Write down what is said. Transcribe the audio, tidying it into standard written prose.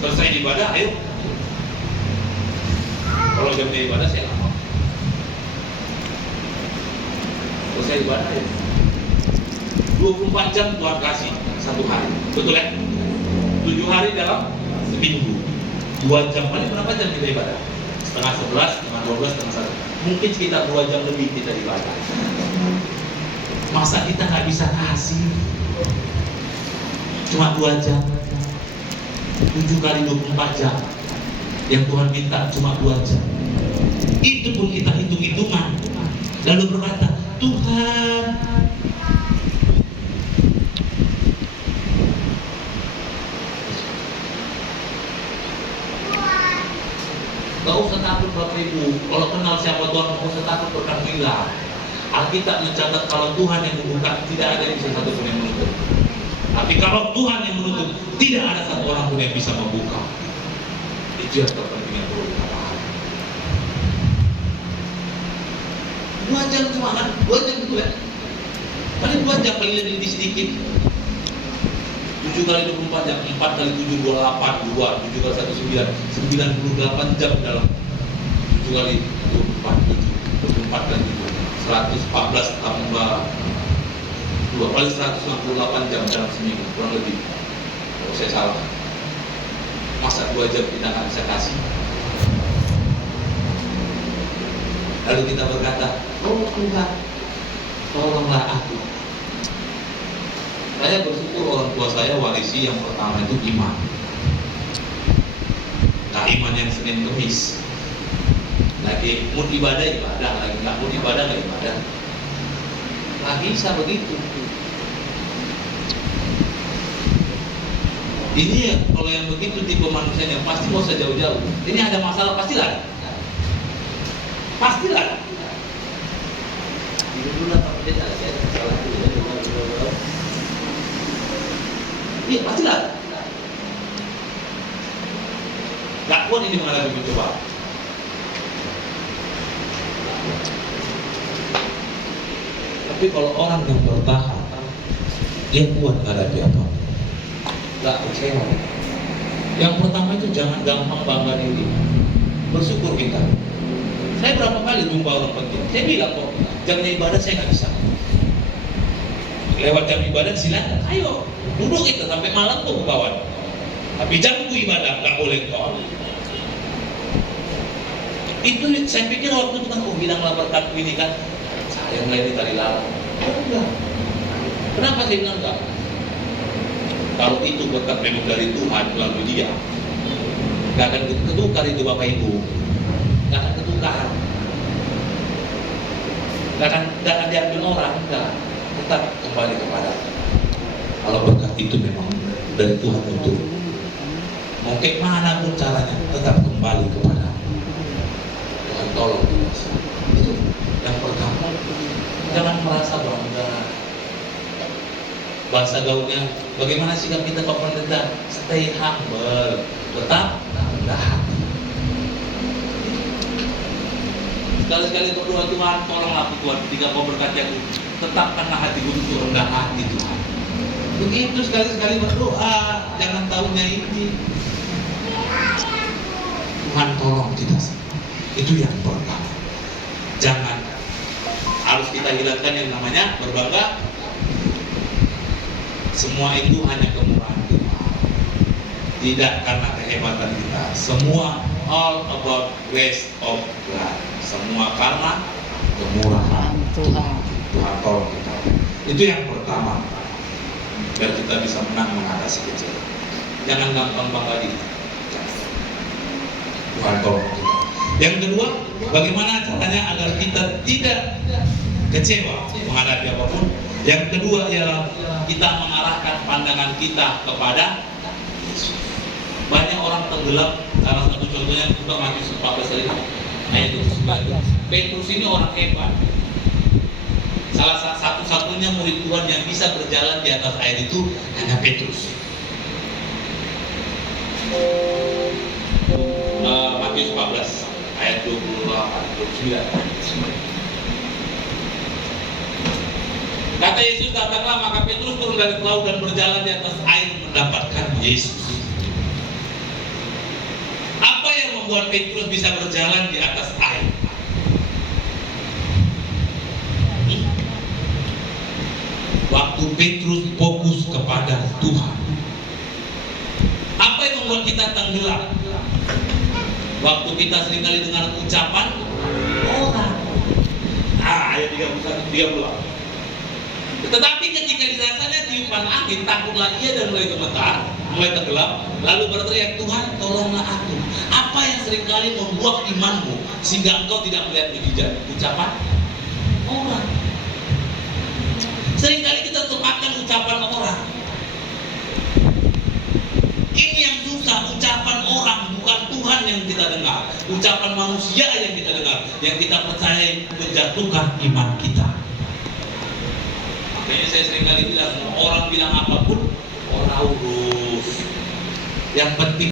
Selesai ibadah, ayo. Kalau jamnya ibadah saya nggak mau. Selesai ibadah ya. 24 jam Tuhan kasih satu hari, betul ya? 7 hari dalam seminggu. 2 jam, paling berapa jam kita ibadah? Setengah 11, setengah 12, setengah 1. Mungkin sekitar 2 jam lebih kita ibadah. Masa kita nggak bisa kasih? Cuma 2 jam. 7 kali 24 jam. Yang Tuhan minta cuma 2 jam. Itu pun kita hitung-hitungan. Lalu berkata, Tuhan, gak usah takut Bapak Ibu. Kalau kenal siapa Tuhan, gak usah takut berkat hilang. Alkitab mencatat kalau Tuhan yang membuka, tidak ada yang bisa satu pun yang menutup. Tapi kalau Tuhan yang menutup, tidak ada satu orang pun yang bisa membuka. Itu yang terpenting yang perlu kita pahami. 2 jam cuma kan? 2 jam itu ya. Paling 2 jam paling lebih sedikit. 7 kali 24 jam, 4 kali 7, 28, 2, 7 kali 1, 9, 98 jam dalam 7 kali 24, 24 kali 7, 114 tambah 2 kali 168 jam dalam seminggu, kurang lebih. Kalau saya salah. Masa 2 jam kita nggak bisa kasih? Lalu kita berkata, oh Tuhan, tolonglah aku. Saya bersyukur orang tua saya warisi yang pertama itu iman. Nah, iman yang Senin Kemis. Lagi mood ibadah, lagi nggak mood ibadah, nggak ibadah. Lagi bisa begitu. Ini ya, kalau yang begitu tipe manusianya pasti mau sejauh-jauh. Ini ada masalah pasti lah. Pastilah. Dulu lah Pak Pendeta, saya salah dulu. Iya pastilah. Gak kuat ini menghadapi pencobaan. Tapi kalau orang yang bertahan, dia kuat menghadapi apa? Gak kecewa. Yang pertama itu jangan gampang bangga diri. Bersyukur kita. Saya berapa kali jumpa orang penting. Saya bilang kok, jamnya ibadah saya nggak bisa. Lewat jam ibadah silakan, ayo duduk kita sampai malam tuh kawan. Tapi jamku ibadah nggak boleh kawan. Itu saya pikir waktu itu kan bilanglah berkatku ini kan, saya mulai ditari lalang. Enggak. Kenapa saya bilang enggak? Kalau itu berkat memang dari Tuhan melalui dia, nggak akan ketukar itu Bapak Ibu. Nggak akan ketukar, nggak akan diambil orang, enggak. Tetap kembali kepada kalau berkat itu memang dari Tuhan untuk mau kayak mana pun caranya tetap kembali kepada Tuhan. Tolong kita. Itu yang pertama. Jangan merasa bangga. Bahasa gaulnya bagaimana sikap kita Pak Pendeta? Stay humble, tetap rendah hati. Sekali-sekali berdoa, Tuhan tolonglah aku Tuhan, ketika kau berkati aku, tetapkanlah hatiku untuk rendah hati Tuhan. Begitu sekali-sekali berdoa, jangan tahunya ini. Tuhan tolong kita semua. Itu yang pertama. Jangan harus kita hilangkan yang namanya berbangga. Semua itu hanya kemurahan Tuhan. Tidak karena kehebatan kita. Semua all about grace of God. Semua karena kemurahan Tuhan. Tuhan tolong kita. Itu yang pertama. Biar kita bisa menang mengatasi kecil. Jangan gampang bangga diri. Tuhan tolong kita. Yang kedua, bagaimana caranya agar kita tidak kecewa menghadapi apapun. Yang kedua ialah kita mengarahkan pandangan kita kepada Yesus. Banyak orang tenggelam. Salah satu contohnya buka Matius 14 ayat 29. Petrus ini orang hebat. Salah satu-satunya murid Tuhan yang bisa berjalan di atas air itu hanya Petrus. Matius 14 ayat 28-29. Kata Yesus, datanglah, maka Petrus turun dari perahu dan berjalan di atas air mendapatkan Yesus. membuat Petrus bisa berjalan di atas air? Waktu Petrus fokus kepada Tuhan. Apa yang membuat kita tenggelam? Waktu kita seringkali dengar ucapan orang. Ayat 31-30. Tetapi ketika dirasanya tiupan angin, takutlah ia dan mulai gemetar, mulai tenggelam, lalu berteriak, Tuhan tolonglah aku. Apa yang seringkali membuat imanmu sehingga engkau tidak melihat mujizat? Ucapan orang. Seringkali kita termakan ucapan orang. Ini yang susah, ucapan orang, bukan Tuhan yang kita dengar. Ucapan manusia yang kita dengar, yang kita percaya menjatuhkan iman kita. Makanya saya seringkali bilang, orang bilang apapun, orang urus. Yang penting